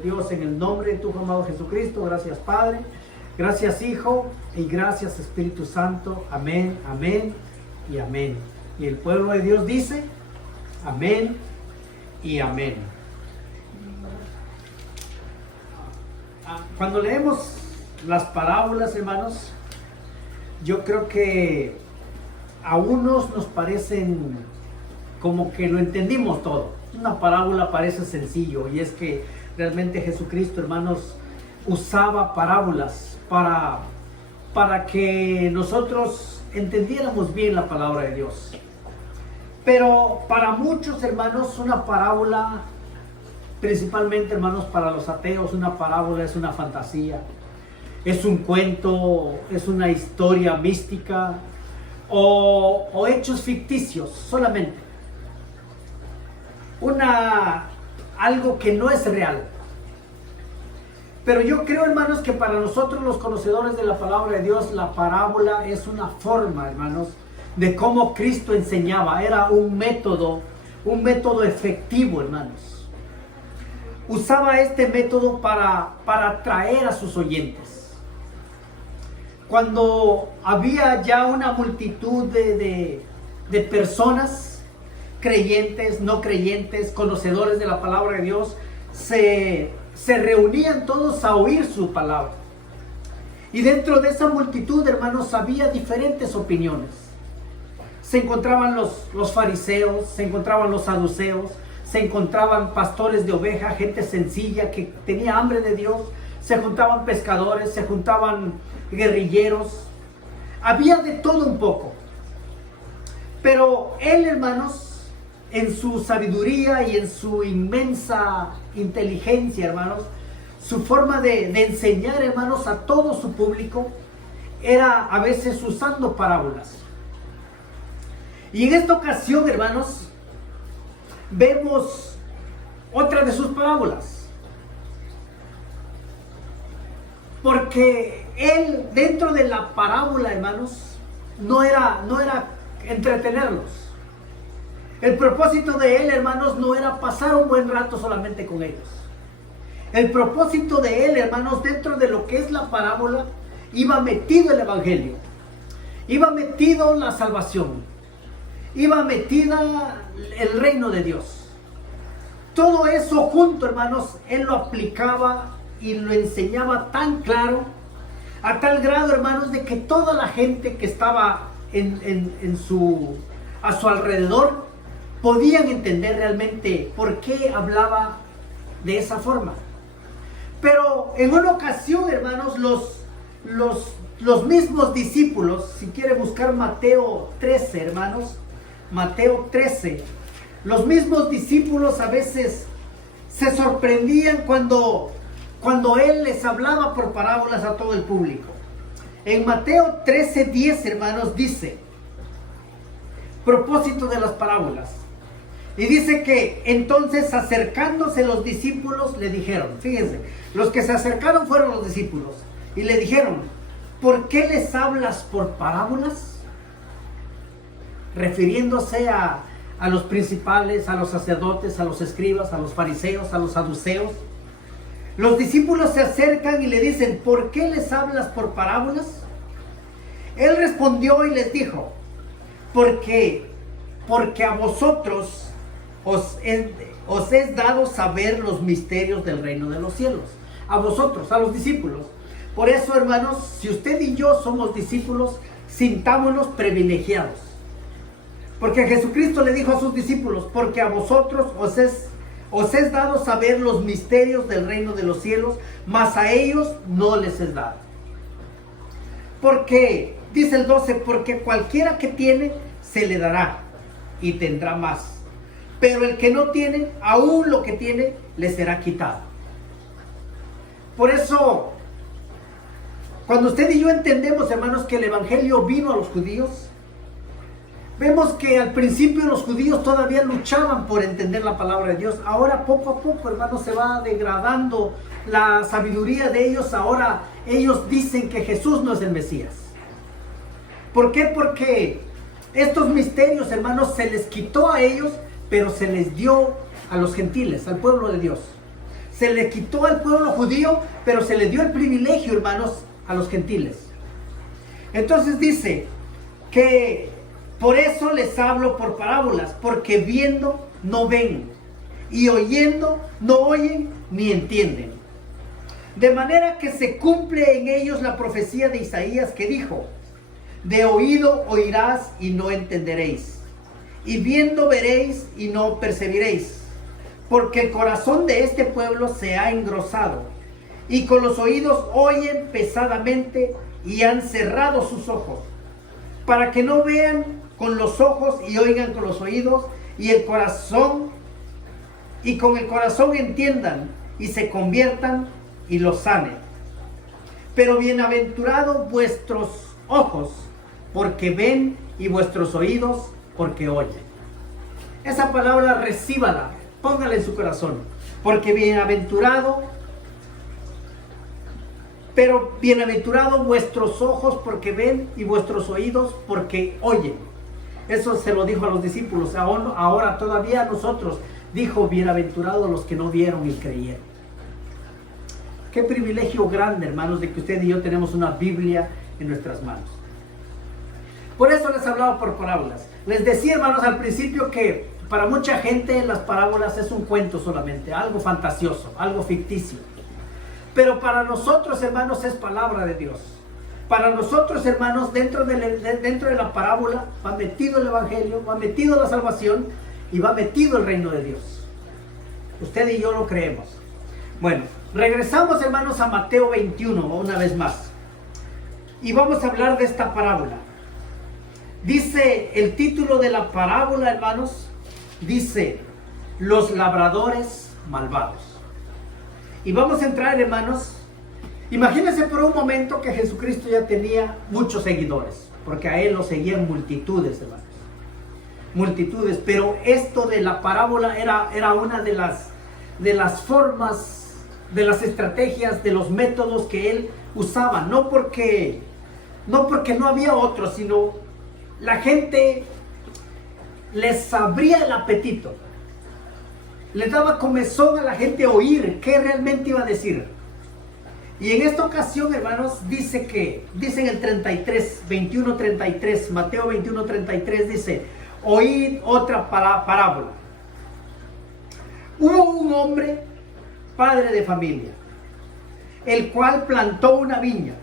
Dios, en el nombre de tu amado Jesucristo. Gracias, Padre. Gracias, Hijo. Y gracias, Espíritu Santo. Amén, amén y amén. Y el pueblo de Dios dice, amén y amén. Cuando leemos las parábolas, hermanos, yo creo que a unos nos parecen como que lo entendimos todo. Una parábola parece sencillo, y es que realmente Jesucristo, hermanos, usaba parábolas para que nosotros entendiéramos bien la palabra de Dios. Pero para muchos, hermanos, una parábola, principalmente, hermanos, para los ateos, una parábola es una fantasía, es un cuento, es una historia mística o hechos ficticios solamente. Algo que no es real. Pero yo creo, hermanos, que para nosotros los conocedores de la palabra de Dios, la parábola es una forma, hermanos, de cómo Cristo enseñaba. Era un método efectivo, hermanos. Usaba este método para atraer a sus oyentes. Cuando había ya una multitud de personas, creyentes, no creyentes, conocedores de la palabra de Dios, se reunían todos a oír su palabra. Y dentro de esa multitud, hermanos, había diferentes opiniones. Se encontraban los fariseos, se encontraban los saduceos, se encontraban pastores de ovejas, gente sencilla que tenía hambre de Dios, se juntaban pescadores, se juntaban guerrilleros. Había de todo un poco. Pero él, hermanos, en su sabiduría y en su inmensa inteligencia, hermanos, su forma de enseñar, hermanos, a todo su público, era a veces usando parábolas. Y en esta ocasión, hermanos, vemos otra de sus parábolas. Porque él, dentro de la parábola, hermanos, no era entretenerlos. El propósito de él, hermanos, no era pasar un buen rato solamente con ellos. El propósito de él, hermanos, dentro de lo que es la parábola, iba metido el evangelio. Iba metido la salvación. Iba metida el reino de Dios. Todo eso junto, hermanos, él lo aplicaba y lo enseñaba tan claro, a tal grado, hermanos, de que toda la gente que estaba a su alrededor podían entender realmente por qué hablaba de esa forma. Pero en una ocasión, hermanos, los mismos discípulos, si quiere buscar Mateo 13, hermanos, Mateo 13, los mismos discípulos a veces se sorprendían cuando él les hablaba por parábolas a todo el público. En Mateo 13:10, hermanos, dice, propósito de las parábolas. Y dice que entonces, acercándose los discípulos, le dijeron, fíjense, los que se acercaron fueron los discípulos, y le dijeron, ¿por qué les hablas por parábolas? Refiriéndose a los principales, a los sacerdotes, a los escribas, a los fariseos, a los saduceos. Los discípulos se acercan y le dicen, ¿por qué les hablas por parábolas? Él respondió y les dijo, porque a vosotros os es dado saber los misterios del reino de los cielos. A vosotros, a los discípulos. Por eso, hermanos, si usted y yo somos discípulos, sintámonos privilegiados. Porque Jesucristo le dijo a sus discípulos, porque a vosotros os es dado saber los misterios del reino de los cielos, mas a ellos no les es dado. Porque, dice el 12, porque cualquiera que tiene, se le dará y tendrá más. Pero el que no tiene, aún lo que tiene, le será quitado. Por eso, cuando usted y yo entendemos, hermanos, que el evangelio vino a los judíos, vemos que al principio los judíos todavía luchaban por entender la palabra de Dios. Ahora poco a poco, hermanos, se va degradando la sabiduría de ellos. Ahora ellos dicen que Jesús no es el Mesías. ¿Por qué? Porque estos misterios, hermanos, se les quitó a ellos, pero se les dio a los gentiles, al pueblo de Dios. Se le quitó al pueblo judío, pero se le dio el privilegio, hermanos, a los gentiles. Entonces dice que por eso les hablo por parábolas, porque viendo no ven, y oyendo no oyen ni entienden. De manera que se cumple en ellos la profecía de Isaías que dijo: de oído oirás y no entenderéis, y viendo veréis y no percibiréis, porque el corazón de este pueblo se ha engrosado, y con los oídos oyen pesadamente, y han cerrado sus ojos, para que no vean con los ojos y oigan con los oídos, y con el corazón entiendan y se conviertan y los sanen. Pero bienaventurados vuestros ojos, porque ven, y vuestros oídos, porque oyen. Esa palabra recíbala, póngala en su corazón, porque bienaventurados vuestros ojos porque ven, y vuestros oídos porque oyen. Eso se lo dijo a los discípulos. Ahora todavía a nosotros dijo: bienaventurados los que no vieron y creyeron. Qué privilegio grande, hermanos, de que usted y yo tenemos una Biblia en nuestras manos. Por eso les hablaba por parábolas. Les decía, hermanos, al principio que para mucha gente las parábolas es un cuento solamente, algo fantasioso, algo ficticio. Pero para nosotros, hermanos, es palabra de Dios. Para nosotros, hermanos, dentro de la parábola va metido el evangelio, va metido la salvación y va metido el reino de Dios. Usted y yo lo creemos. Bueno, regresamos, hermanos, a Mateo 21 una vez más. Y vamos a hablar de esta parábola. Dice el título de la parábola, hermanos, dice: los labradores malvados. Y vamos a entrar, hermanos. Imagínense por un momento que Jesucristo ya tenía muchos seguidores, porque a él lo seguían multitudes, hermanos. Multitudes, pero esto de la parábola era una de las formas, de las estrategias, de los métodos que él usaba. No porque no había otros, sino la gente les abría el apetito. Les daba comezón a la gente oír qué realmente iba a decir. Y en esta ocasión, hermanos, dice en el 33, 21-33, Mateo 21-33 dice: oíd otra parábola. Hubo un hombre, padre de familia, el cual plantó una viña,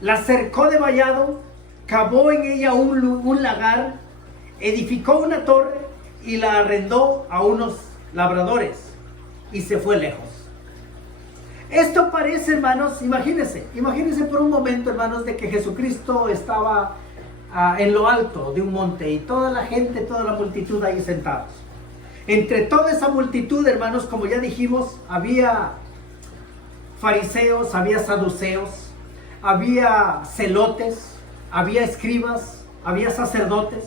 la cercó de vallado, cavó en ella un lagar, edificó una torre y la arrendó a unos labradores y se fue lejos. Esto parece, hermanos, imagínense por un momento, hermanos, de que Jesucristo estaba en lo alto de un monte y toda la gente, toda la multitud ahí sentados. Entre toda esa multitud, hermanos, como ya dijimos, había fariseos, había saduceos, había celotes, había escribas, había sacerdotes,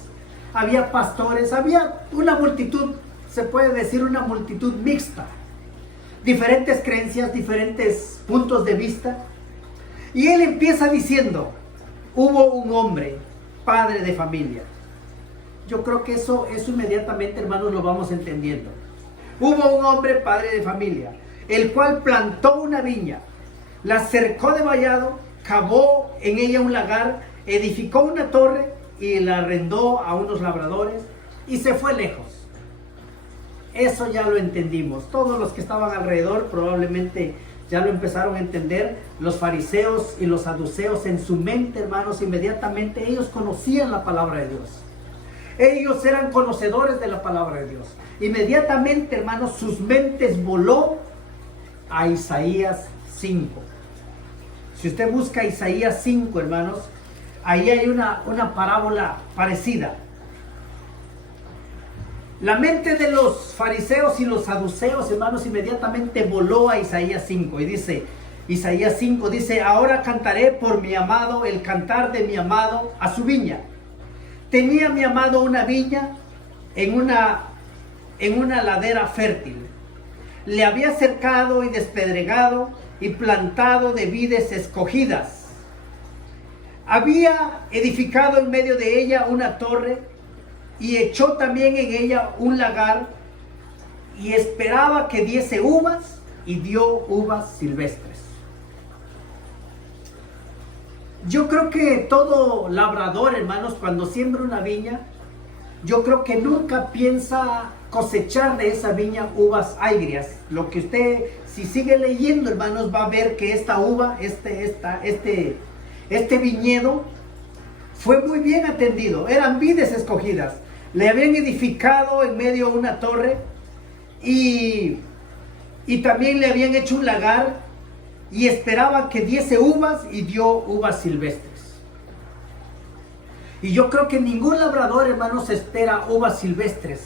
había pastores, había una multitud, se puede decir una multitud mixta. Diferentes creencias, diferentes puntos de vista. Y él empieza diciendo: hubo un hombre, padre de familia. Yo creo que eso inmediatamente, hermanos, lo vamos entendiendo. Hubo un hombre, padre de familia, el cual plantó una viña, la cercó de vallado, cavó en ella un lagar, edificó una torre y la arrendó a unos labradores y se fue lejos. Eso ya lo entendimos. Todos los que estaban alrededor probablemente ya lo empezaron a entender. Los fariseos y los saduceos en su mente, hermanos, inmediatamente ellos conocían la palabra de Dios. Ellos eran conocedores de la palabra de Dios. Inmediatamente, hermanos, sus mentes voló a Isaías 5. Si usted busca Isaías 5, hermanos, ahí hay una parábola parecida. La mente de los fariseos y los saduceos, hermanos, inmediatamente voló a Isaías 5. Y dice, Isaías 5 dice: ahora cantaré por mi amado el cantar de mi amado a su viña. Tenía mi amado una viña en una ladera fértil. Le había cercado y despedregado y plantado de vides escogidas. Había edificado en medio de ella una torre y echó también en ella un lagar y esperaba que diese uvas y dio uvas silvestres. Yo creo que todo labrador, hermanos, cuando siembra una viña, yo creo que nunca piensa cosechar de esa viña uvas agrias. Lo que usted, si sigue leyendo, hermanos, va a ver que esta uva, este viñedo fue muy bien atendido. Eran vides escogidas. Le habían edificado en medio de una torre y también le habían hecho un lagar y esperaba que diese uvas y dio uvas silvestres. Y yo creo que ningún labrador, hermanos, espera uvas silvestres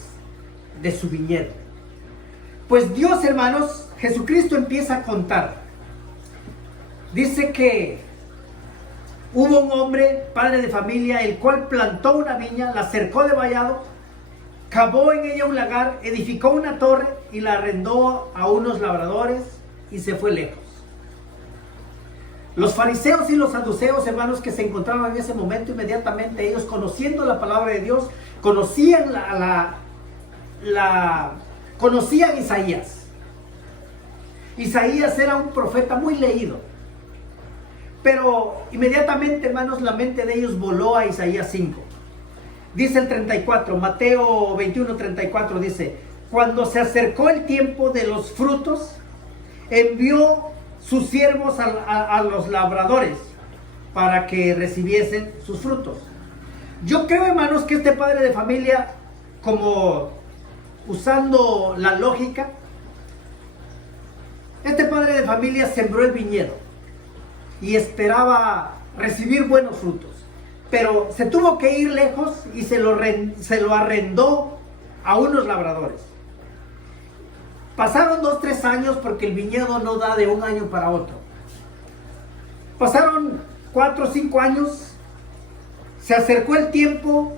de su viñedo. Pues Dios, hermanos, Jesucristo empieza a contar. Dice que hubo un hombre, padre de familia, el cual plantó una viña, la cercó de vallado, cavó en ella un lagar, edificó una torre y la arrendó a unos labradores y se fue lejos. Los fariseos y los saduceos, hermanos, que se encontraban en ese momento, inmediatamente ellos, conociendo la palabra de Dios, conocían conocían Isaías. Isaías era un profeta muy leído. Pero inmediatamente, hermanos, la mente de ellos voló a Isaías 5. Dice el 34, Mateo 21, 34, dice: cuando se acercó el tiempo de los frutos, envió sus siervos a los labradores para que recibiesen sus frutos. Yo creo, hermanos, que este padre de familia, como usando la lógica, este padre de familia sembró el viñedo y esperaba recibir buenos frutos, pero se tuvo que ir lejos y se lo arrendó a unos labradores. Pasaron 2-3 años, porque el viñedo no da de un año para otro. Pasaron 4 o 5 años, se acercó el tiempo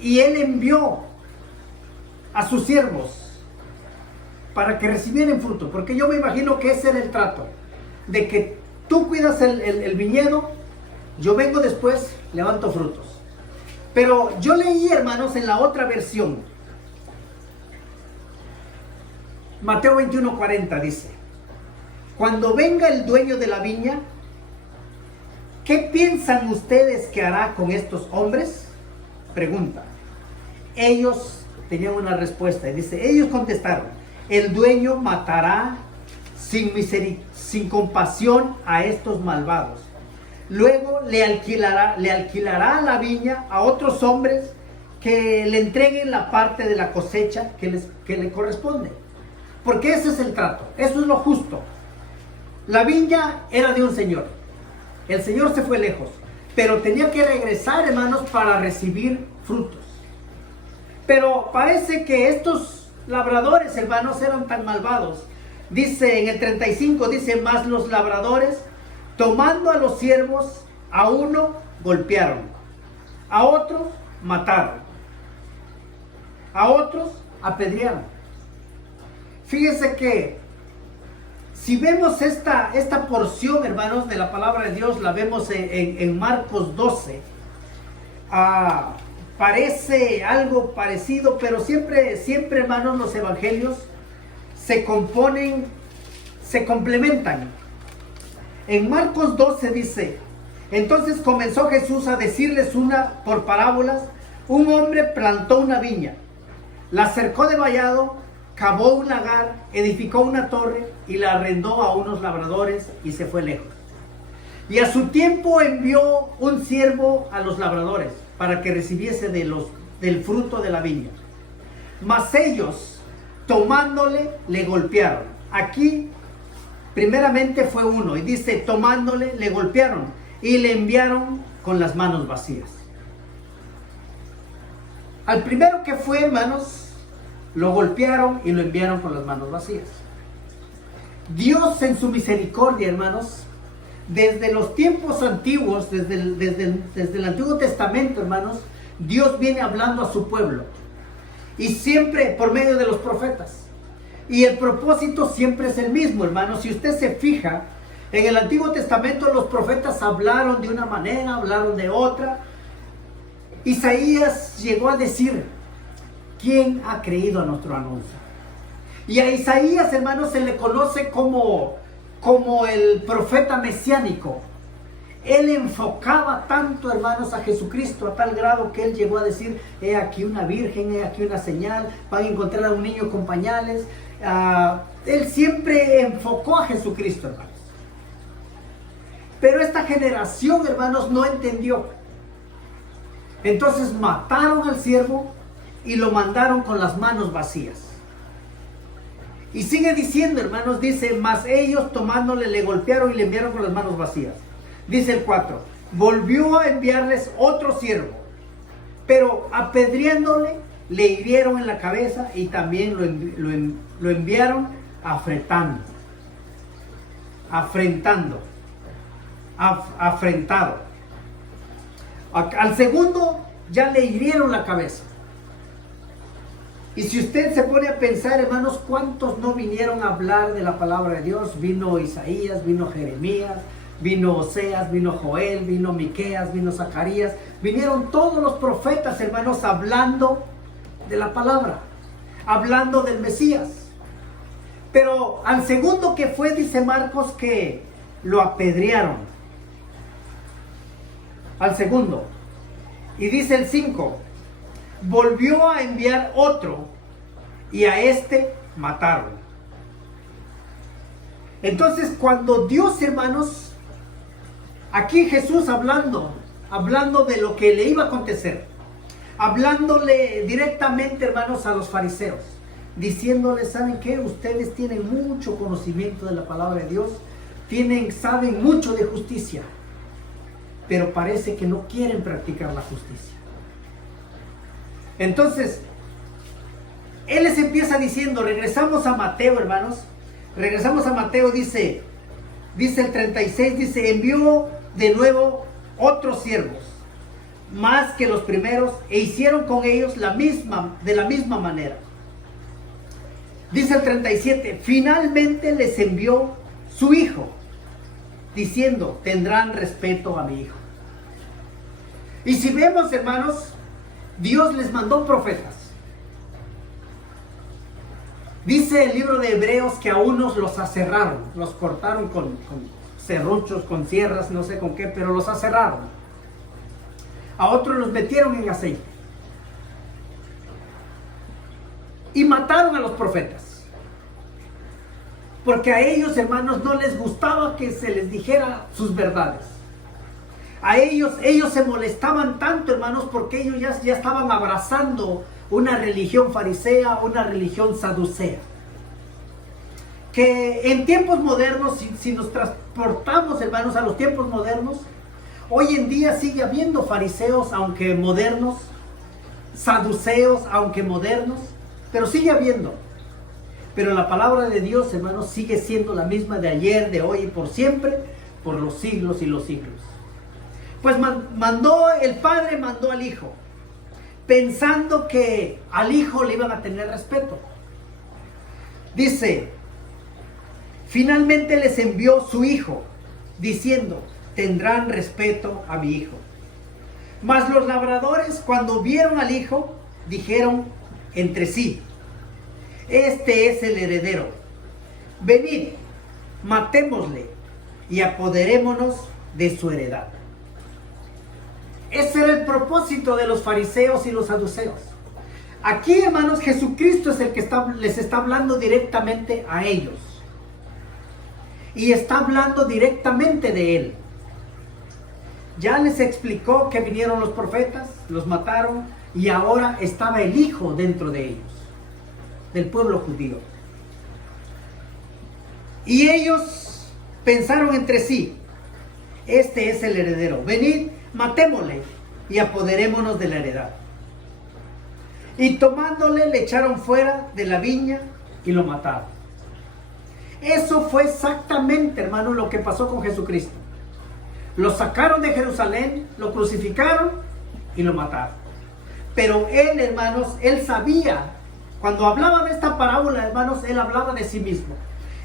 y él envió a sus siervos para que recibieran fruto, porque yo me imagino que ese era el trato, de que tú cuidas el viñedo, yo vengo después, levanto frutos. Pero yo leí, hermanos, en la otra versión, Mateo 21:40 dice: cuando venga el dueño de la viña, ¿qué piensan ustedes que hará con estos hombres? Pregunta. Ellos tenían una respuesta y dice, ellos contestaron: el dueño matará sin compasión a estos malvados. Luego le alquilará la viña a otros hombres que le entreguen la parte de la cosecha que le corresponde. Porque ese es el trato, eso es lo justo. La viña era de un señor. El señor se fue lejos, pero tenía que regresar, hermanos, para recibir frutos. Pero parece que estos labradores, hermanos, eran tan malvados. Dice en el 35, dice: mas los labradores, tomando a los siervos, a uno golpearon, a otros mataron, a otros apedrearon. Fíjense que si vemos esta porción, hermanos, de la palabra de Dios, la vemos en Marcos 12. Parece algo parecido, pero siempre, hermanos, los evangelios se complementan. En Marcos 12 dice: entonces comenzó Jesús a decirles por parábolas. Un hombre plantó una viña, la cercó de vallado, cavó un lagar, edificó una torre y la arrendó a unos labradores y se fue lejos. Y a su tiempo envió un siervo a los labradores para que recibiese del fruto de la viña. Mas ellos, tomándole, le golpearon. Aquí primeramente fue uno, y dice: tomándole, le golpearon y le enviaron con las manos vacías. Al primero que fue, hermanos, lo golpearon y lo enviaron con las manos vacías. Dios, en su misericordia, hermanos, desde los tiempos antiguos, desde el Antiguo Testamento, hermanos, Dios viene hablando a su pueblo, y siempre por medio de los profetas. Y el propósito siempre es el mismo, hermanos. Si usted se fija, en el Antiguo Testamento los profetas hablaron de una manera, hablaron de otra. Isaías llegó a decir: ¿quién ha creído a nuestro anuncio? Y a Isaías, hermanos, se le conoce como el profeta mesiánico. Él enfocaba tanto, hermanos, a Jesucristo a tal grado que él llegó a decir: he aquí una virgen, he aquí una señal, van a encontrar a un niño con pañales. Él siempre enfocó a Jesucristo, hermanos. Pero esta generación, hermanos, no entendió. Entonces mataron al siervo y lo mandaron con las manos vacías. Y sigue diciendo, hermanos, dice: mas ellos tomándole le golpearon y le enviaron con las manos vacías. Dice el 4: volvió a enviarles otro siervo, pero apedreándole le hirieron en la cabeza y también lo enviaron afrentado. Al segundo ya le hirieron la cabeza. Y si usted se pone a pensar, hermanos, ¿cuántos no vinieron a hablar de la palabra de Dios? Vino Isaías, vino Jeremías, vino Oseas, vino Joel, vino Miqueas, vino Zacarías. Vinieron todos los profetas, hermanos, hablando de la palabra, hablando del Mesías. Pero al segundo que fue, dice Marcos, que lo apedrearon. Al segundo. Y dice el 5: volvió a enviar otro y a este mataron. Entonces, cuando Dios, hermanos, aquí Jesús hablando de lo que le iba a acontecer, hablándole directamente, hermanos, a los fariseos, diciéndoles: ¿saben qué? Ustedes tienen mucho conocimiento de la palabra de Dios, saben mucho de justicia, pero parece que no quieren practicar la justicia. Entonces, Él les empieza diciendo, regresamos a Mateo, hermanos, regresamos a Mateo, dice el 36, dice: envió de nuevo otros siervos, más que los primeros, e hicieron con ellos de la misma manera. Dice el 37, finalmente les envió su hijo, diciendo: tendrán respeto a mi hijo. Y si vemos, hermanos, Dios les mandó profetas. Dice el libro de Hebreos que a unos los aserraron, los cortaron con serruchos, con sierras, no sé con qué, pero los aserraron. A otros los metieron en aceite. Y mataron a los profetas. Porque a ellos, hermanos, no les gustaba que se les dijera sus verdades. A ellos se molestaban tanto, hermanos, porque ellos ya estaban abrazando una religión farisea, una religión saducea. Que en tiempos modernos, si nos transportamos, hermanos, a los tiempos modernos, hoy en día sigue habiendo fariseos, aunque modernos, saduceos, aunque modernos, pero sigue habiendo. Pero la palabra de Dios, hermanos, sigue siendo la misma de ayer, de hoy y por siempre, por los siglos y los siglos. Pues el Padre mandó al Hijo, pensando que al Hijo le iban a tener respeto. Dice: finalmente les envió su Hijo, diciendo: tendrán respeto a mi Hijo. Mas los labradores, cuando vieron al Hijo, dijeron entre sí: este es el heredero. Venid, matémosle y apoderémonos de su heredad. Ese era el propósito de los fariseos y los saduceos. Aquí, hermanos, Jesucristo es el que les está hablando directamente a ellos. Y está hablando directamente de Él. Ya les explicó que vinieron los profetas, los mataron, y ahora estaba el Hijo dentro de ellos, del pueblo judío. Y ellos pensaron entre sí: este es el heredero. Venid, matémosle y apoderémonos de la heredad. Y tomándole, le echaron fuera de la viña y lo mataron. Eso fue exactamente, hermano, lo que pasó con Jesucristo. Lo sacaron de Jerusalén, lo crucificaron y lo mataron. Pero Él, hermanos, Él sabía, cuando hablaba de esta parábola, hermanos, Él hablaba de sí mismo.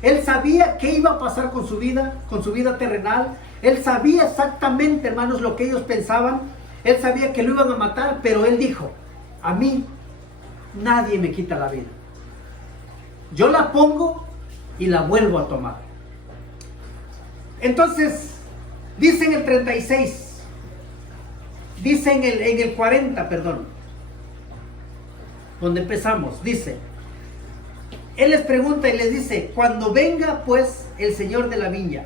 Él sabía qué iba a pasar con su vida terrenal. Él sabía exactamente, hermanos, lo que ellos pensaban. Él sabía que lo iban a matar, pero Él dijo: a mí nadie me quita la vida. Yo la pongo y la vuelvo a tomar. Entonces, dice en el 36, dice en el 40, perdón, donde empezamos, dice, Él les pregunta y les dice, cuando venga pues el Señor de la viña,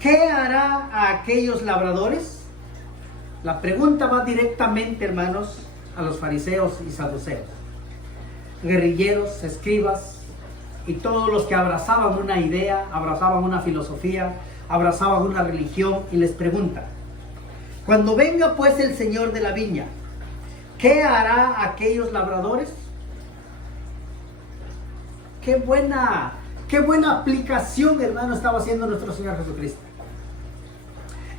¿qué hará a aquellos labradores? La pregunta va directamente, hermanos, a los fariseos y saduceos, guerrilleros, escribas y todos los que abrazaban una idea, abrazaban una filosofía, abrazaban una religión, y les pregunta, cuando venga pues el Señor de la viña, ¿qué hará a aquellos labradores? Qué buena aplicación, hermano, estaba haciendo nuestro Señor Jesucristo.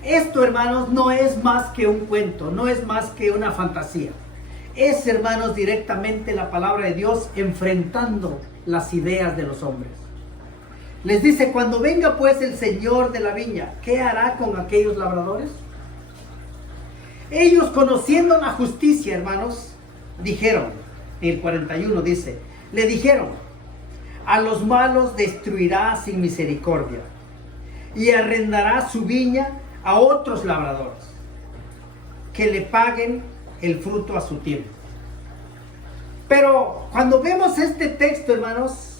Esto, hermanos, no es más que un cuento, no es más que una fantasía. Es, hermanos, directamente la palabra de Dios enfrentando las ideas de los hombres. Les dice, cuando venga pues el Señor de la viña, ¿qué hará con aquellos labradores? Ellos, conociendo la justicia, hermanos, dijeron, en el 41 dice, le dijeron, a los malos destruirá sin misericordia y arrendará su viña a otros labradores que le paguen el fruto a su tiempo. Pero cuando vemos este texto, hermanos,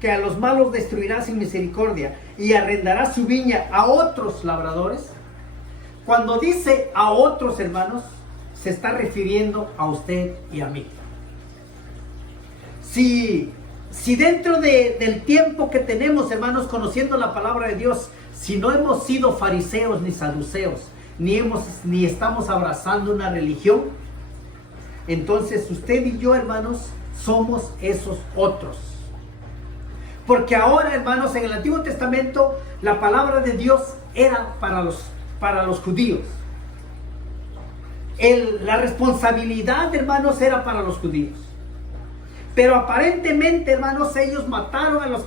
que a los malos destruirá sin misericordia y arrendará su viña a otros labradores, cuando dice a otros, hermanos, se está refiriendo a usted y a mí. Si dentro del tiempo que tenemos, hermanos, conociendo la palabra de Dios, si no hemos sido fariseos ni saduceos, ni estamos abrazando una religión, entonces usted y yo, hermanos, somos esos otros. Porque ahora, hermanos, en el Antiguo Testamento, la palabra de Dios era para los judíos. La responsabilidad, hermanos, era para los judíos. Pero aparentemente, hermanos, ellos mataron a los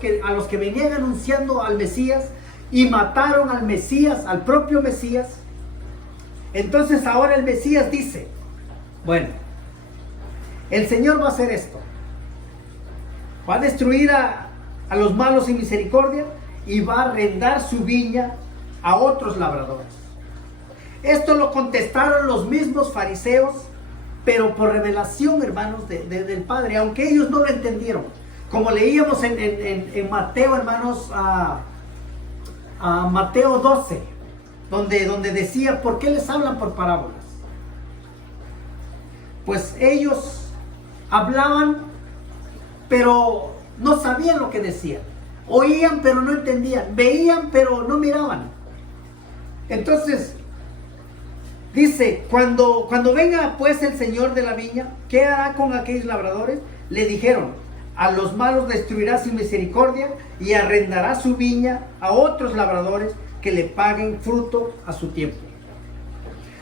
que venían anunciando al Mesías, y mataron al Mesías, al propio Mesías. Entonces ahora el Mesías dice, bueno, el Señor va a hacer esto. Va a destruir a los malos sin misericordia y va a arrendar su viña a otros labradores. Esto lo contestaron los mismos fariseos, pero por revelación, hermanos, del Padre, aunque ellos no lo entendieron. Como leíamos en Mateo, hermanos, a Mateo 12, donde decía, ¿por qué les hablan por parábolas? Pues ellos hablaban, pero no sabían lo que decían. Oían, pero no entendían. Veían, pero no miraban. Entonces, dice, cuando venga pues el Señor de la viña, ¿qué hará con aquellos labradores? Le dijeron, a los malos destruirá sin misericordia y arrendará su viña a otros labradores que le paguen fruto a su tiempo.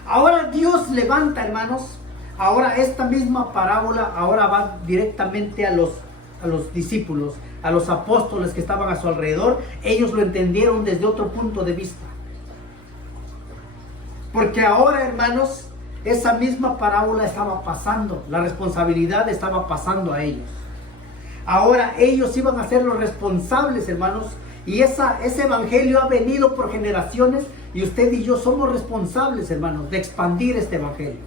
Ahora Dios levanta, hermanos, ahora esta misma parábola ahora va directamente a los discípulos, a los apóstoles que estaban a su alrededor. Ellos lo entendieron desde otro punto de vista. Porque ahora, hermanos, esa misma parábola estaba pasando, la responsabilidad estaba pasando a ellos. Ahora ellos iban a ser los responsables, hermanos, y ese evangelio ha venido por generaciones, y usted y yo somos responsables, hermanos, de expandir este evangelio,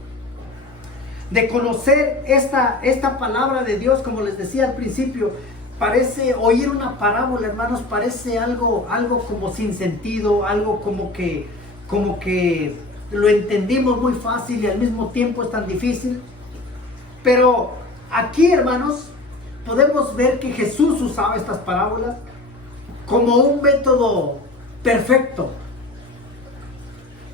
de conocer esta palabra de Dios. Como les decía al principio, parece oír una parábola, hermanos, parece algo como sin sentido, algo como que lo entendimos muy fácil y al mismo tiempo es tan difícil. Pero aquí, hermanos, podemos ver que Jesús usaba estas parábolas como un método perfecto,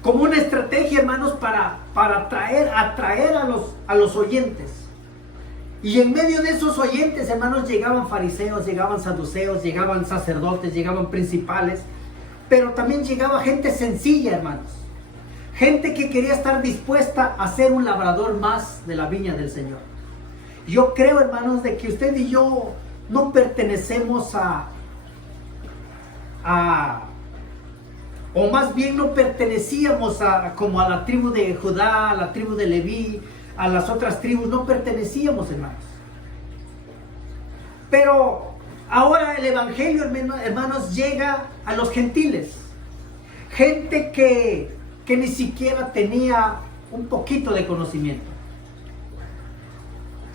como una estrategia, hermanos, para atraer a los oyentes. Y en medio de esos oyentes, hermanos, llegaban fariseos, llegaban saduceos, llegaban sacerdotes, llegaban principales, pero también llegaba gente sencilla, hermanos, gente que quería estar dispuesta a ser un labrador más de la viña del Señor. Yo creo, hermanos, de que usted y yo no pertenecemos o más bien no pertenecíamos como a la tribu de Judá, a la tribu de Leví, a las otras tribus, no pertenecíamos, hermanos. Pero Ahora el evangelio, hermanos, llega a los gentiles. Gente que ni siquiera tenía un poquito de conocimiento.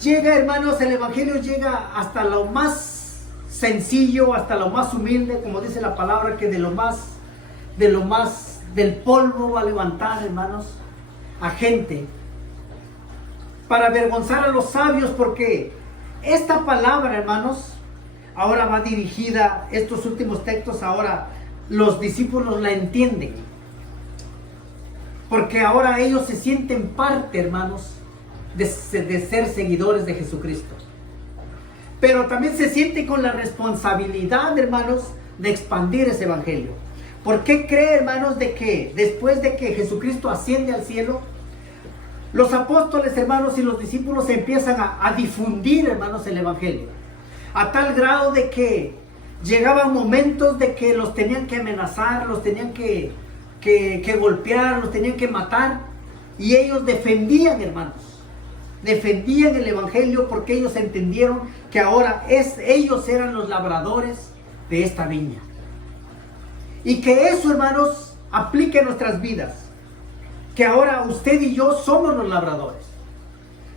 Llega, hermanos, el evangelio llega hasta lo más sencillo, hasta lo más humilde, como dice la palabra, que del polvo va a levantar, hermanos, a gente para avergonzar a los sabios, porque esta palabra, hermanos, ahora va dirigida, estos últimos textos, ahora los discípulos la entienden, porque ahora ellos se sienten parte, hermanos, de ser seguidores de Jesucristo. Pero también se sienten con la responsabilidad, hermanos, de expandir ese evangelio. ¿Por qué cree, hermanos, de que después de que Jesucristo asciende al cielo, los apóstoles, hermanos, y los discípulos empiezan a difundir, hermanos, el evangelio? A tal grado de que llegaban momentos de que los tenían que amenazar, los tenían que golpear, los tenían que matar. Y ellos defendían, hermanos, defendían el evangelio, porque ellos entendieron que ahora ellos eran los labradores de esta viña. Y que eso, hermanos, aplique en nuestras vidas. Que ahora usted y yo somos los labradores.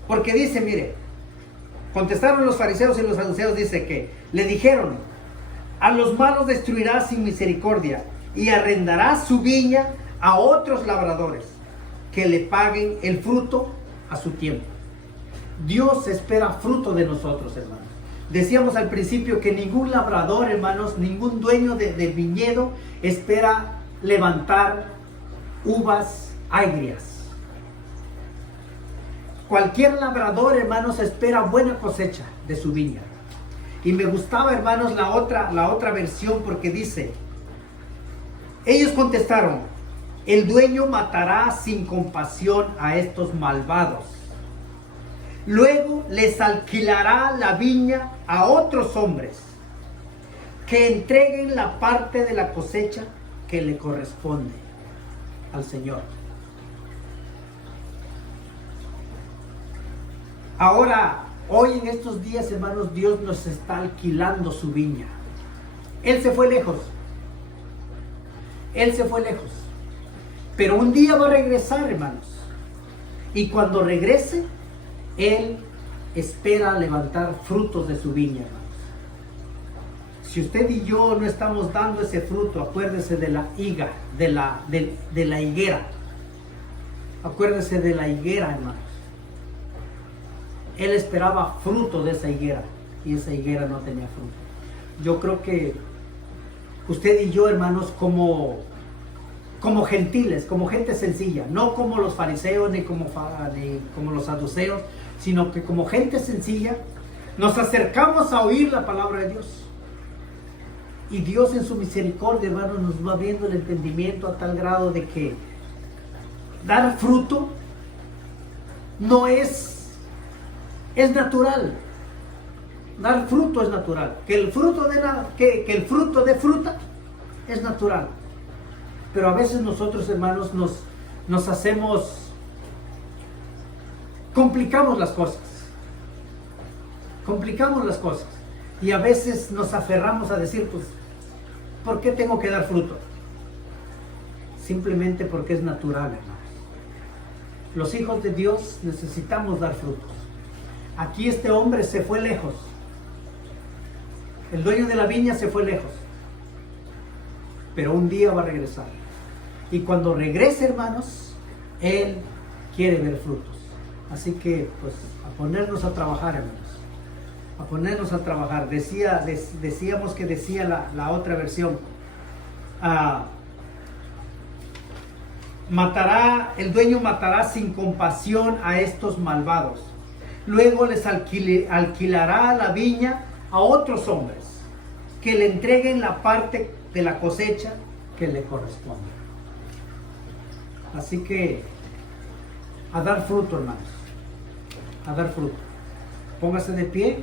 Porque dice, mire, contestaron los fariseos y los saduceos, dice que le dijeron: a los malos destruirá sin misericordia, y arrendará su viña a otros labradores, que le paguen el fruto a su tiempo. Dios espera fruto de nosotros, hermanos. Decíamos al principio que ningún labrador, hermanos, ningún dueño del viñedo espera levantar uvas agrias. Cualquier labrador, hermanos, espera buena cosecha de su viña. Y me gustaba, hermanos, la otra versión, porque dice: ellos contestaron: el dueño matará sin compasión a estos malvados. Luego les alquilará la viña a otros hombres, que entreguen la parte de la cosecha que le corresponde al Señor. Ahora, hoy en estos días, hermanos, Dios nos está alquilando su viña. Él se fue lejos. Él se fue lejos. Pero un día va a regresar, hermanos. Y cuando regrese, Él espera levantar frutos de su viña, hermanos. Si usted y yo no estamos dando ese fruto, acuérdese de la la higuera. Acuérdese de la higuera, hermanos. Él esperaba fruto de esa higuera, y esa higuera no tenía fruto. Yo creo que usted y yo, hermanos, como gentiles, como gente sencilla, no como los fariseos ni como los saduceos, sino que como gente sencilla, nos acercamos a oír la palabra de Dios. Y Dios, en su misericordia, hermanos, nos va abriendo el entendimiento a tal grado de que dar fruto no es natural. Dar fruto es natural. Que el fruto de fruta es natural. Pero a veces nosotros, hermanos, nos complicamos las cosas. Complicamos las cosas. Y a veces nos aferramos a decir, pues, ¿por qué tengo que dar fruto? Simplemente porque es natural, hermanos. Los hijos de Dios necesitamos dar frutos. Aquí este hombre se fue lejos. El dueño de la viña se fue lejos. Pero un día va a regresar. Y cuando regrese, hermanos, Él quiere ver frutos. Así que, pues, a ponernos a trabajar, hermanos. A ponernos a trabajar. Decíamos que decía la otra versión. El dueño matará sin compasión a estos malvados. Luego les alquilará la viña a otros hombres, que le entreguen la parte de la cosecha que le corresponde. Así que a dar fruto, hermanos, a dar fruto. Póngase de pie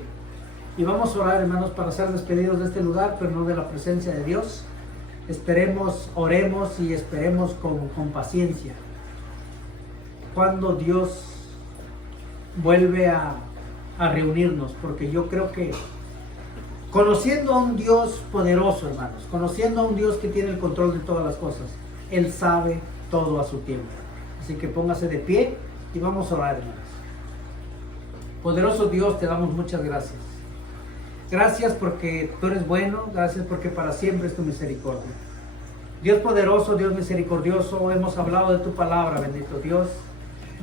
y vamos a orar, hermanos, para ser despedidos de este lugar, pero no de la presencia de Dios. Esperemos, oremos y esperemos con paciencia cuando Dios vuelve a reunirnos, porque yo creo que Conociendo a un Dios poderoso, hermanos, conociendo a un Dios que tiene el control de todas las cosas. Él sabe todo a su tiempo. Así que póngase de pie y vamos a orar, hermanos. Poderoso Dios, te damos muchas gracias. Gracias porque tú eres bueno, gracias porque para siempre es tu misericordia. Dios poderoso, Dios misericordioso, hemos hablado de tu palabra, bendito Dios.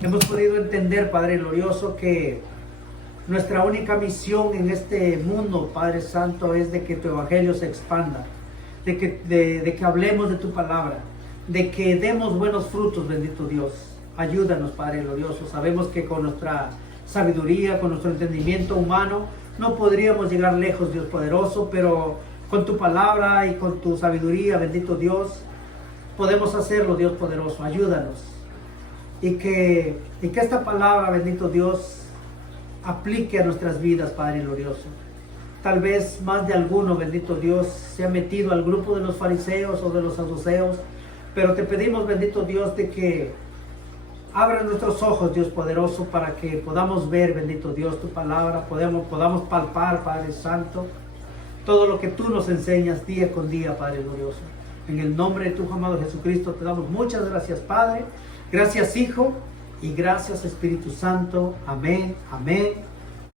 Hemos podido entender, Padre glorioso, que nuestra única misión en este mundo, Padre Santo, es de que tu evangelio se expanda, de que hablemos de tu palabra, de que demos buenos frutos, bendito Dios. Ayúdanos, Padre glorioso. Sabemos que con nuestra sabiduría, con nuestro entendimiento humano, no podríamos llegar lejos, Dios poderoso, pero con tu palabra y con tu sabiduría, bendito Dios, podemos hacerlo, Dios poderoso. Ayúdanos. Y que esta palabra, bendito Dios, aplique a nuestras vidas, Padre glorioso. Tal vez más de alguno, bendito Dios, se ha metido al grupo de los fariseos o de los saduceos, pero te pedimos, bendito Dios, de que abra nuestros ojos, Dios poderoso, para que podamos ver, bendito Dios, tu palabra, podamos palpar, Padre Santo, todo lo que tú nos enseñas día con día, Padre glorioso. En el nombre de tu amado Jesucristo te damos muchas gracias, Padre. Gracias, Hijo, y gracias, Espíritu Santo. Amén, amén.